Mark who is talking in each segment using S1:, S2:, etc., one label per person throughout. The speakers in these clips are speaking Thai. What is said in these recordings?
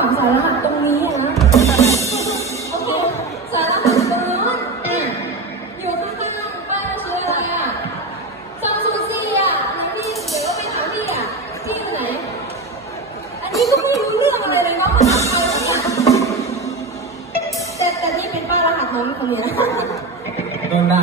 S1: ถามสายรหัสตรงนี้อะนะโอเคสายรหัสตรงนู้นอะอยู่ข้างๆป้ายชื่ออะไรอะสองศูนย์สี่อะไหนพี่เดี๋ยวไปถามพี่อะพี่อยู่ไหน อันนี้ก็ไม่รู้เรื่องอะไรเลยเน้องมาถามใครวะเนี่ยแต่แต่นี่เป็นป้ายรหัสน้องคนนี้นะ
S2: โดนด่า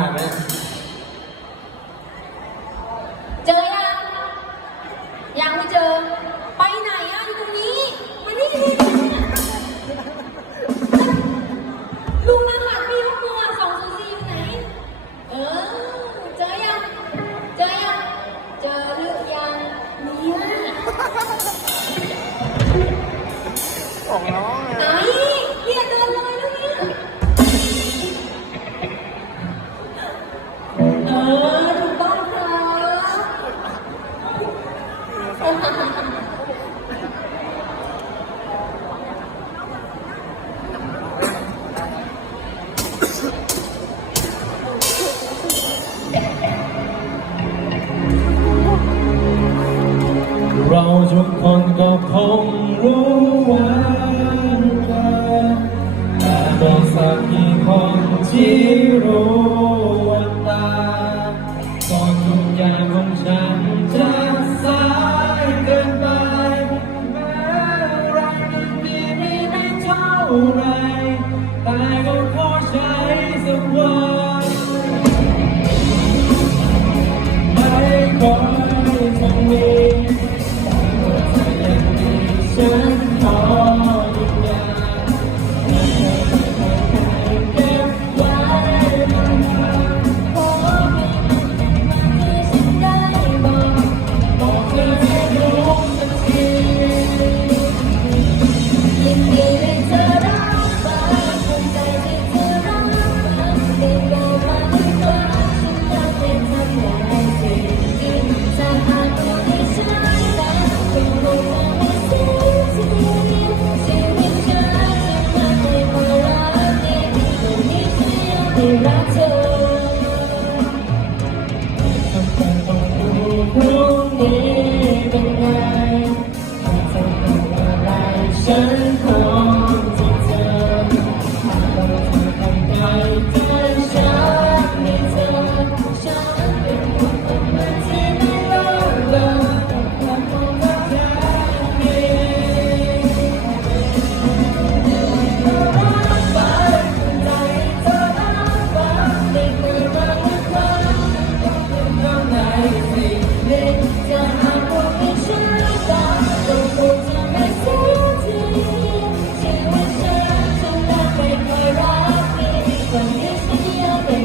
S2: ของน้อง
S1: ไหนเนี่ยเดินเลยล้วเนี่ยเออถูกต้องครับ
S2: เราทุกคนก็คงรู้ว่า ไรแต่ก็ขอใช้สักวัน lots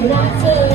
S2: not to